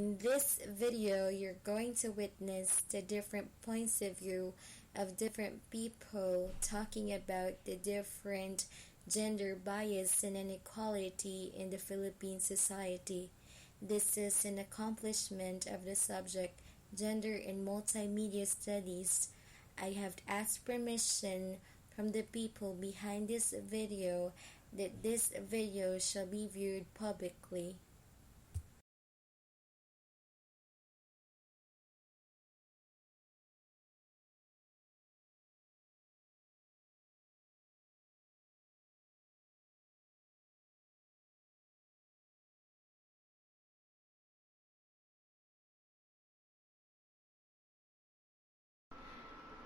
In this video, you're going to witness the different points of view of different people talking about the different gender bias and inequality in the Philippine society. This is an accomplishment of the subject Gender in Multimedia Studies. I have asked permission from the people behind this video that this video shall be viewed publicly.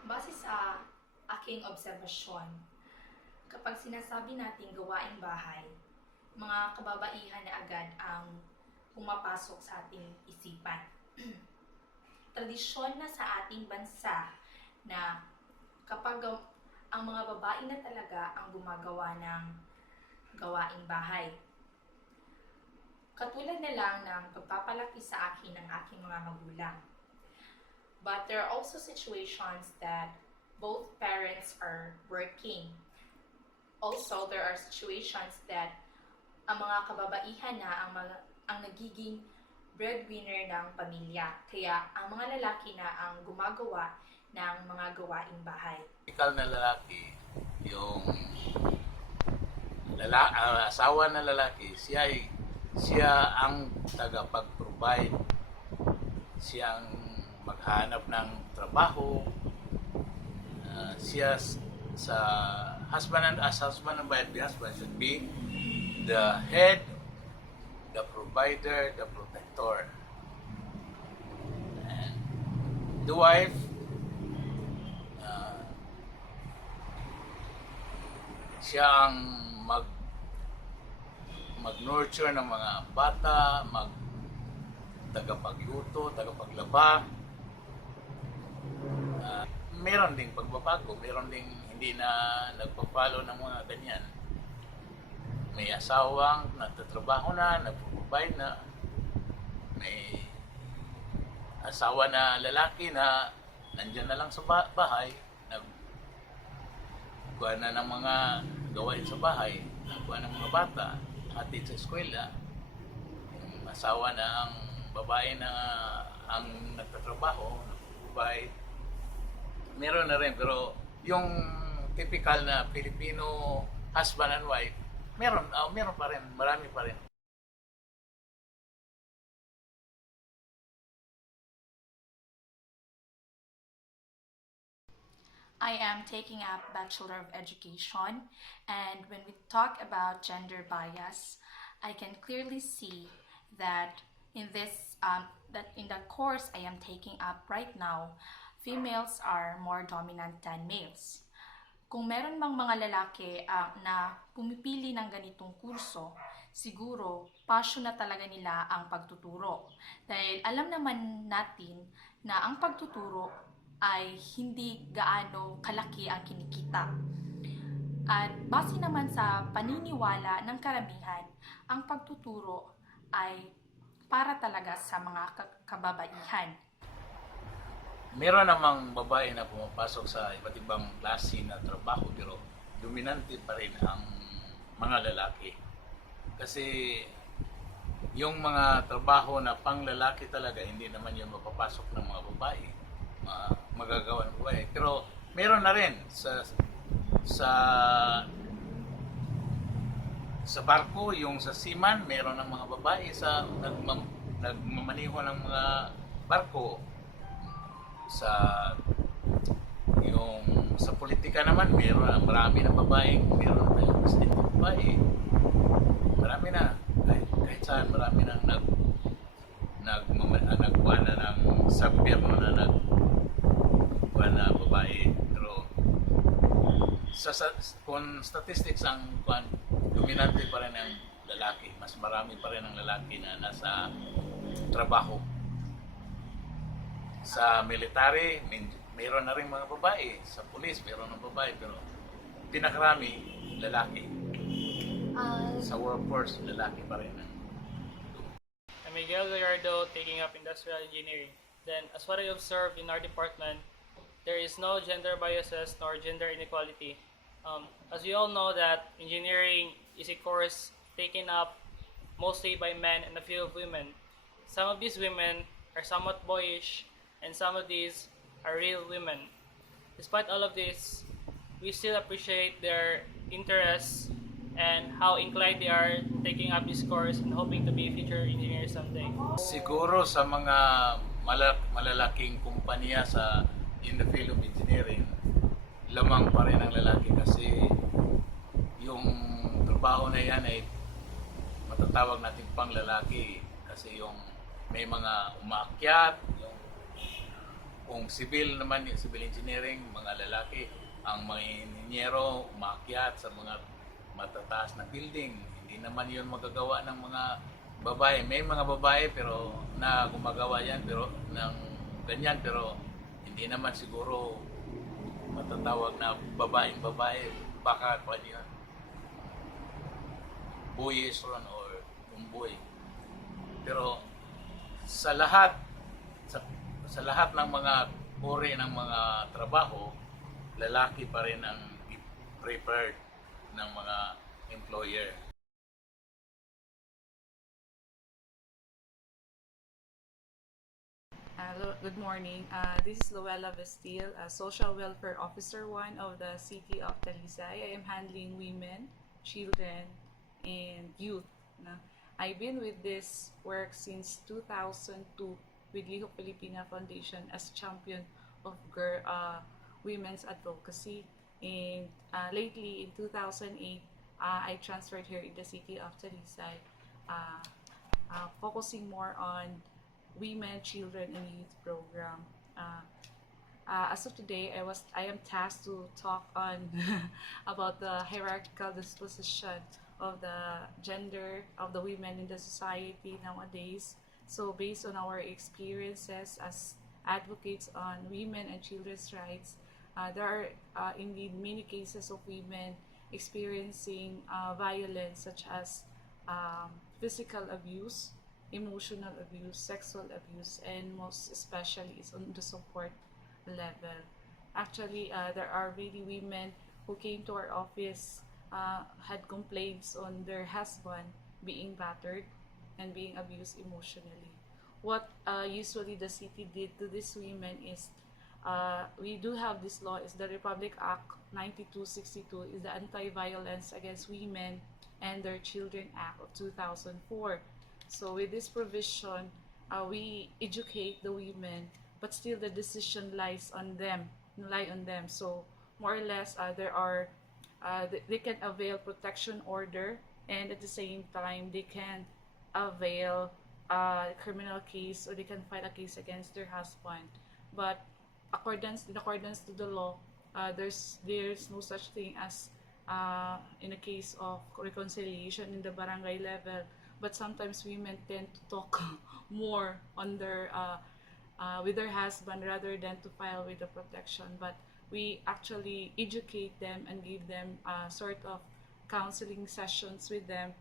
Base sa aking obserbasyon, kapag sinasabi nating gawaing bahay, mga kababaihan na agad ang pumapasok sa ating isipan. Tradisyon na sa ating bansa na kapag ang mga babae na talaga ang gumagawa ng gawaing bahay. Katulad na lang ng pagpapalaki sa akin ng aking mga magulang. But there are also situations that both parents are working. Also, there are situations that ang mga kababaihan na ang nagiging breadwinner ng pamilya. Kaya ang mga lalaki na ang gumagawa ng mga gawaing bahay. Ikaw na lalaki, yung asawa na lalaki, siya ang tagapag-provide, siya ang maghanap ng trabaho, siya sa husband and wife, the husband should be the head, the provider, the protector. And the wife, siya ang mag-nurture ng mga bata, tagapagluto, tagapaglaba. Meron ding pagbabago, meron ding hindi na nagpa-follow ng mga ganyan. May asawang nagtatrabaho na, nagpo-provide na. May asawa na lalaki na nandyan na lang sa bahay, nagkuha na ng mga gawain sa bahay, nagkuha ng mga bata, hatid sa eskwela. Yung asawa na ang babae na ang nagtatrabaho, nagpo-provide. Meron na rin, pero yung typical na Filipino husband and wife, meron pa rin, marami pa rin. I am taking up Bachelor of Education, and when we talk about gender bias, I can clearly see that in the course I am taking up right now, females are more dominant than males. Kung meron mang mga lalaki na pumipili ng ganitong kurso, siguro passion na talaga nila ang pagtuturo. Dahil alam naman natin na ang pagtuturo ay hindi gaano kalaki ang kinikita. At base naman sa paniniwala ng karamihan, ang pagtuturo ay para talaga sa mga kababaihan. Meron namang babae na pumapasok sa iba't ibang klase na trabaho, pero dominante pa rin ang mga lalaki. Kasi yung mga trabaho na pang lalaki talaga, hindi naman yung mapapasok ng mga babae, magagawa ng babae. Pero meron na rin sa barko, yung sa seaman, meron ng mga babae sa nagmamaniho ng mga barko. Sa politika naman, marami na babae, meron na yung presidente babae. Marami na, kahit saan, marami na nagkuha na ng sabyerno na nagkuha na babae. Pero kung statistics ang dominante pa rin ang lalaki, mas marami pa rin ang lalaki na nasa trabaho. Sa military, mayroon na rin mga babae. Sa police, mayroon ng babae. Pero pinakarami, lalaki. Sa workforce, lalaki pa rin. Miguel Gallardo, taking up industrial engineering. Then, as what I observed in our department, there is no gender biases nor gender inequality. As we all know that engineering is a course taken up mostly by men and a few of women. Some of these women are somewhat boyish, and some of these are real women. Despite all of this, we still appreciate their interests and how inclined they are taking up this course and hoping to be future engineers someday. Siguro sa mga malalaking kumpanya in the field of engineering, lamang pa rin ang lalaki kasi yung trabaho na yan ay matatawag natin pang lalaki kasi yung may mga umaakyat, yung kung civil naman, yung civil engineering, mga lalaki, ang mga inhinyero umaakyat sa mga matataas na building. Hindi naman yun magagawa ng mga babae. May mga babae pero na gumagawa yan pero ng ganyan pero hindi naman siguro matatawag na babaeng babae. Baka pa yun boyish ron or tomboy. Pero sa lahat sa lahat ng mga uri ng mga trabaho, lalaki pa rin ang preferred ng mga employer. Good morning. This is Luella Vestil, Social Welfare Officer 1 of the City of Talisay. I am handling women, children, and youth. I've been with this work since 2002 with Liho Filipina Foundation as champion of women's advocacy. And lately, in 2008, I transferred here in the City of Talisay, focusing more on women, children, and youth program. As of today, I am tasked to talk on about the hierarchical disposition of the gender of the women in the society nowadays. So based on our experiences as advocates on women and children's rights, there are indeed many cases of women experiencing violence such as physical abuse, emotional abuse, sexual abuse, and most especially is on the support level. Actually, there are really women who came to our office, had complaints on their husband being battered and being abused emotionally. What usually the city did to these women is, we do have this law, is the Republic Act 9262, is the Anti-Violence Against Women and Their Children Act of 2004. So with this provision, we educate the women, but still the decision lies on them. So more or less, they can avail protection order, and at the same time they can avail criminal case, or they can file a case against their husband. But in accordance to the law, there's no such thing as in a case of reconciliation in the barangay level. But sometimes women tend to talk more on their with their husband rather than to file with the protection. But we actually educate them and give them sort of counseling sessions with them,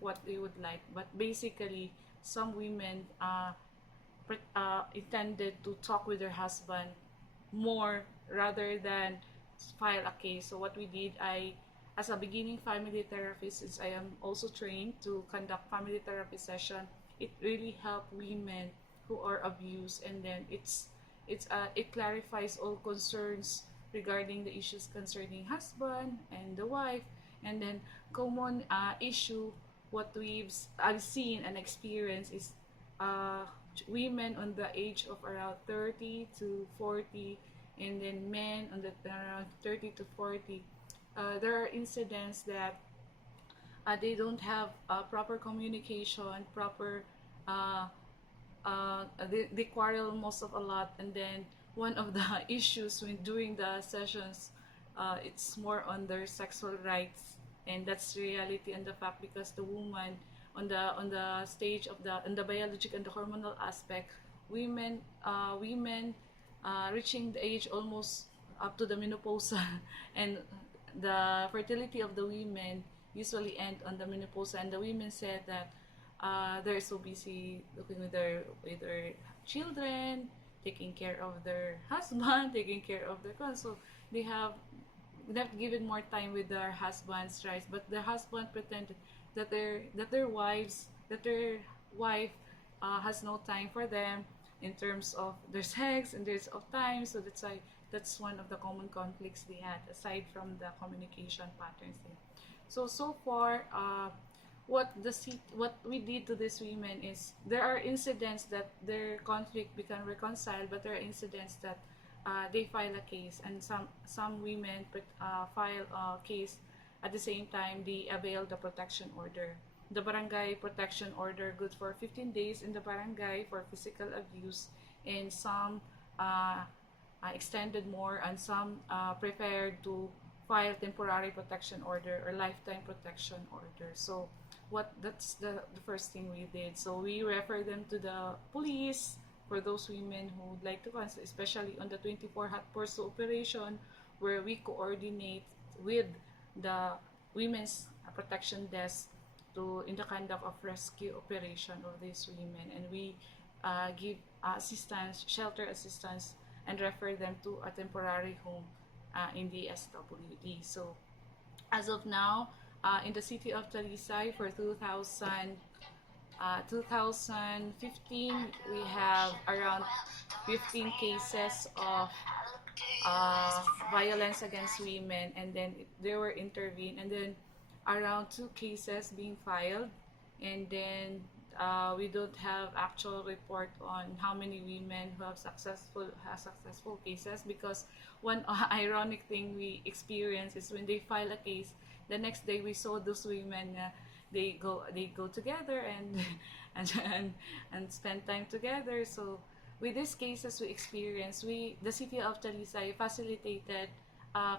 what they would like. But basically, some women intended to talk with their husband more rather than file a case. So what we did, as a beginning family therapist, since I am also trained to conduct family therapy session, it really helped women who are abused, and then it clarifies all concerns regarding the issues concerning husband and the wife, and then common issue what I've seen and experienced is women on the age of around 30 to 40, and then men on the around 30 to 40. There are incidents that they don't have proper communication, they quarrel most of a lot, and then one of the issues when doing the sessions, it's more on their sexual rights, and that's reality and the fact, because the woman on the stage of the biological and the hormonal aspect, women reaching the age almost up to the menopause and the fertility of the women usually end on the menopause, and the women said that they're so busy looking with their children, taking care of their husband, taking care of their son. So they have not given more time with their husbands, right? But their husband pretend that their wife has no time for them in terms of their sex and terms of time. So that's why that's one of the common conflicts they had, aside from the communication patterns. So far, what we did to these women is there are incidents that their conflict become reconciled, but there are incidents that they file a case, and some women file a case at the same time they avail the protection order. The barangay protection order good for 15 days in the barangay for physical abuse, and some extended more, and some prepared to file temporary protection order or lifetime protection order. So that's the first thing we did. So we refer them to the police for those women who would like to consult, especially on the 24 hot pursuit operation, where we coordinate with the women's protection desk to in the conduct of rescue operation of these women, and we give assistance, shelter assistance, and refer them to a temporary home in the SWD. So as of now, in the city of Talisay for 2015, we have around 15 cases of violence against women, and then they were intervened, and then around 2 cases being filed, and then we don't have actual report on how many women who have successful cases, because one ironic thing we experience is when they file a case, the next day we saw those women they go together and and spend time together. So with these cases we experience, the city of Talisay facilitated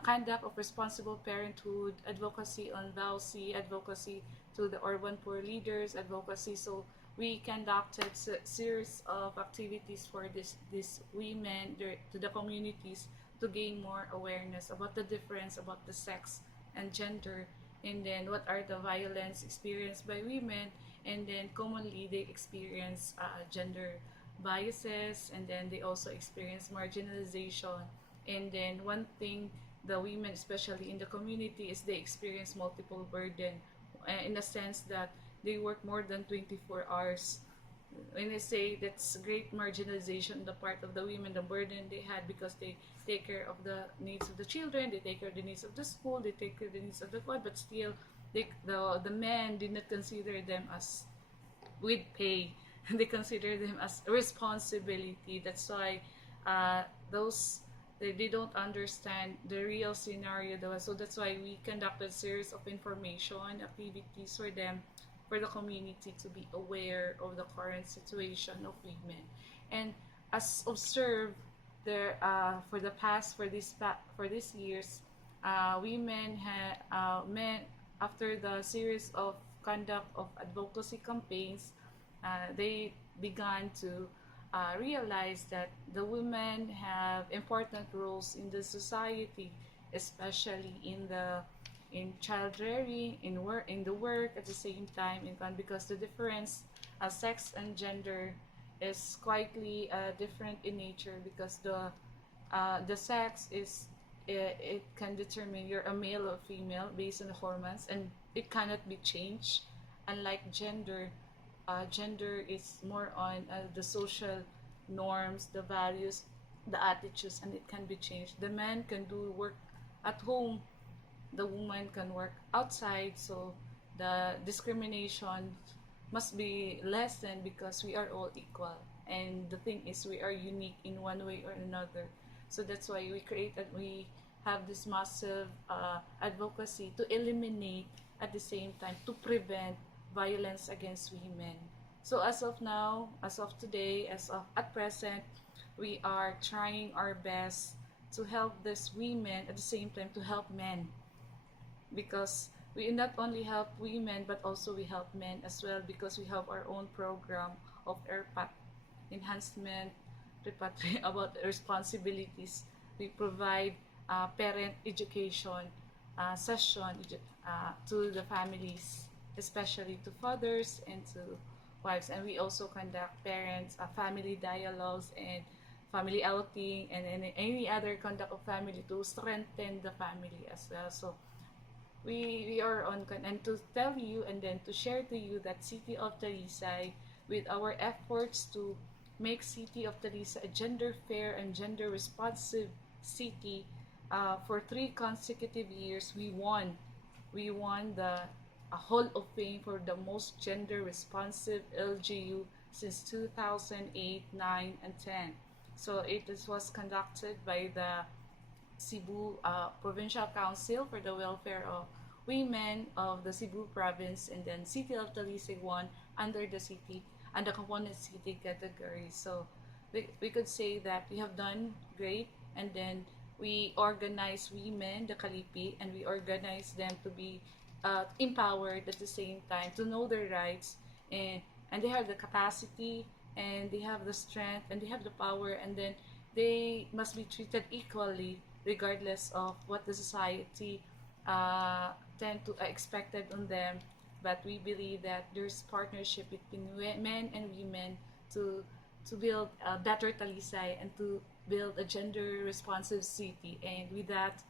conduct of responsible parenthood, advocacy on VAUC, advocacy to the urban poor leaders, advocacy. So we conducted series of activities for these women to the communities to gain more awareness about the difference about the sex and gender, and then what are the violence experienced by women, and then commonly they experience gender biases, and then they also experience marginalization. And then one thing, the women especially in the community, is they experience multiple burden, in the sense that they work more than 24 hours. When I say that's great marginalization on the part of the women, the burden they had, because they take care of the needs of the children, they take care of the needs of the school, they take care of the needs of the quad, but still the men did not consider them as with pay. They consider them as a responsibility. That's why those they don't understand the real scenario. So that's why we conducted a series of information activities for them, for the community to be aware of the current situation of women. And as observed there for these years, men, after the series of conduct of advocacy campaigns, they began to realize that the women have important roles in the society, especially in child rearing, in the work at the same time, because the difference sex and gender is quietly different in nature, because the sex is it can determine you're a male or female based on the hormones, and it cannot be changed. Unlike gender is more on the social norms, the values, the attitudes, and it can be changed. The man can do work at home, the woman can work outside, so the discrimination must be lessened, because we are all equal, and the thing is we are unique in one way or another. So that's why we have this massive advocacy to eliminate, at the same time to prevent violence against women. So as of now, as of today, at present, we are trying our best to help these women, at the same time to help men, because we not only help women but also we help men as well, because we have our own program of ERPAT, enhancement about responsibilities. We provide parent education session to the families, especially to fathers and to wives. And we also conduct parents, family dialogues and family outing and any other conduct of family to strengthen the family as well. So we are on and to tell you and then to share to you that City of Talisay, with our efforts to make City of Talisay a gender fair and gender responsive city, for 3 consecutive years we won the Hall of Fame for the most gender responsive LGU since 2008, 9, and 10. So was conducted by the Cebu Provincial Council for the Welfare of Women of the Cebu Province, and then City of Talisay won under the city and the component city category. So we could say that we have done great, and then we organize women, the Kalipi, and we organize them to be empowered at the same time, to know their rights, and they have the capacity, and they have the strength, and they have the power, and then they must be treated equally regardless of what the society tend to expected on them. But we believe that there's partnership between men and women to build a better Talisay and to build a gender responsive city. And with that,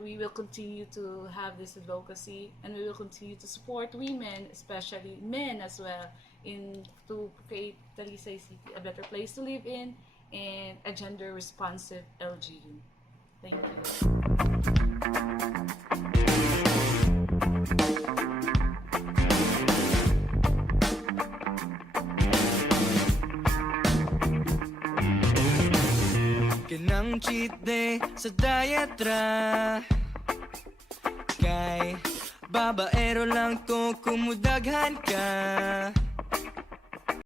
we will continue to have this advocacy, and we will continue to support women, especially men as well, in to create Talisay City a better place to live in and a gender responsive LGU. Thank you. Kanang cheat day sa diatra, kay babaero lang to kumudaghan ka.